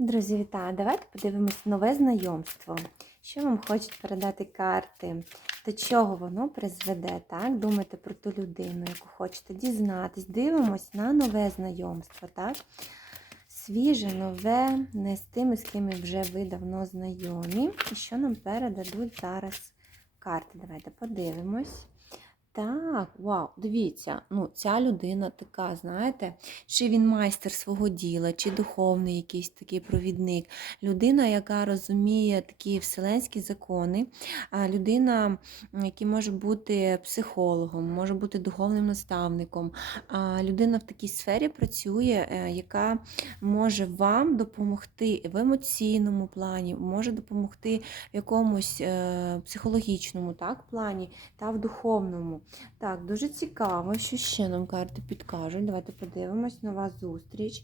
Друзі, вітаю! Давайте подивимось нове знайомство. Що вам хочуть передати карти? До чого воно призведе? Так? Думайте про ту людину, яку хочете дізнатись. Дивимось на нове знайомство. так? Свіже, нове, не з тими, з ким вже ви давно знайомі. І що нам передадуть зараз карти? Давайте подивимось. Так, вау, дивіться, ну ця людина така, знаєте, чи він майстер свого діла, чи духовний якийсь такий провідник. Людина, яка розуміє такі вселенські закони, людина, яка може бути психологом, може бути духовним наставником. Людина в такій сфері працює, е, яка може вам допомогти в емоційному плані, може допомогти в якомусь е, психологічному так, плані та в духовному. Так, дуже цікаво, що ще нам карти підкажуть. Давайте подивимось, нова зустріч.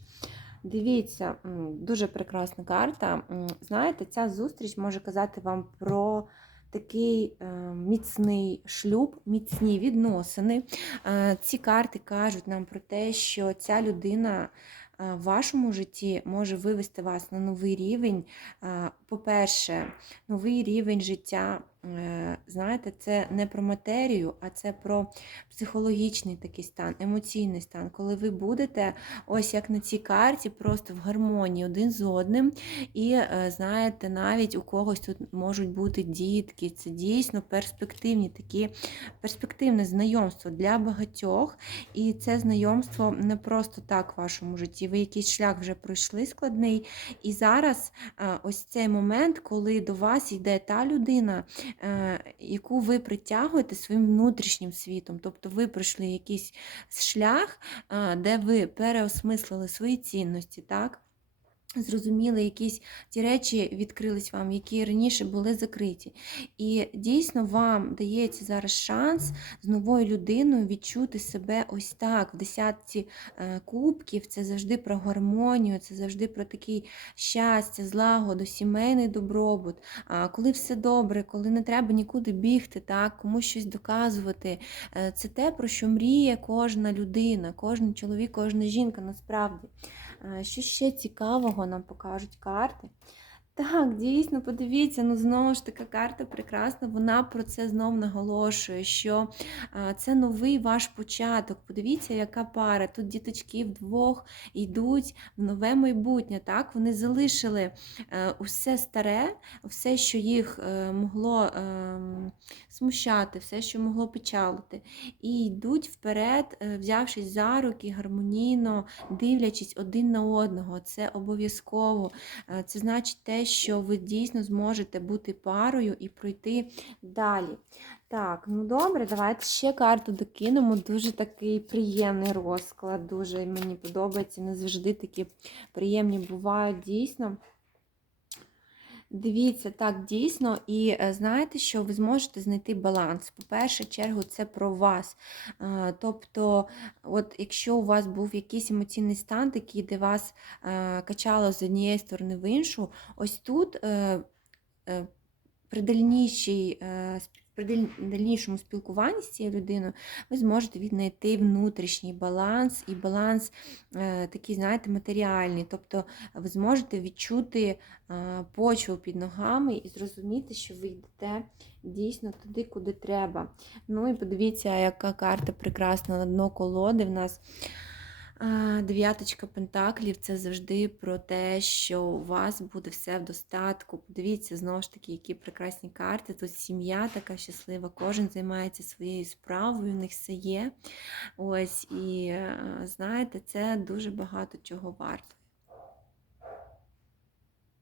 Дивіться, дуже прекрасна карта. Знаєте, ця зустріч може казати вам про такий е, міцний шлюб, міцні відносини. Е, ці карти кажуть нам про те, що ця людина. е, В вашому житті може вивести вас на новий рівень. По-перше, новий рівень життя. Е, Знаєте, це не про матерію, а це про психологічний такий стан, емоційний стан, коли ви будете, ось як на цій карті, просто в гармонії один з одним. І е, знаєте, навіть у когось тут можуть бути дітки. Це дійсно перспективні такі перспективне знайомство для багатьох. І це знайомство не просто так в вашому житті. Ви якийсь шлях вже пройшли складний. І зараз е, ось цей момент, коли до вас йде та людина, яку ви притягуєте своїм внутрішнім світом. Тобто ви пройшли якийсь шлях, е, де ви переосмислили свої цінності, так? Зрозуміли, якісь ті речі відкрились вам, які раніше були закриті. І дійсно вам дається зараз шанс з новою людиною відчути себе ось так. В десятці е, кубків це завжди про гармонію, це завжди про такий щастя, злагоду, сімейний добробут. А коли все добре, коли не треба нікуди бігти, так, комусь щось доказувати. Е, Це те, про що мріє кожна людина, кожен чоловік, кожна жінка насправді. Е, Що ще цікавого нам покажуть карти? Так, дійсно, подивіться, ну знову ж така карта прекрасна, вона про це знов наголошує, що це новий ваш початок. Подивіться, яка пара. Тут діточки вдвох йдуть в нове майбутнє. Так, Вони залишили е, усе старе, все, що їх е, могло е, смущати, все, що могло печалити. І йдуть вперед, е, взявшись за руки, гармонійно, дивлячись один на одного. Це обов'язково. Це значить те, що ви дійсно зможете бути парою і пройти далі. Так, ну добре, давайте ще карту докинемо. Дуже такий приємний розклад. Дуже мені подобається. Не завжди такі приємні бувають дійсно. Дивіться, так, дійсно, і е, знаєте, що ви зможете знайти баланс. По першу чергу, це про вас. Е, Тобто, от якщо у вас був якийсь емоційний стан, такий, де вас е, качало з однієї сторони в іншу, ось тут при дальнішій, при дальнішому спілкуванні з цією людиною ви зможете віднайти внутрішній баланс і баланс е, такий, знаєте, матеріальний. Тобто ви зможете відчути е, почву під ногами і зрозуміти, що ви йдете дійсно туди, куди треба. Ну і подивіться, яка карта прекрасна на дно колоди в нас. Дев'яточка пентаклів це завжди про те, що у вас буде все в достатку. Подивіться, знову ж таки, які прекрасні карти. Тут сім'я така щаслива, кожен займається своєю справою, у них все є. Ось, і е, знаєте, це дуже багато чого варто.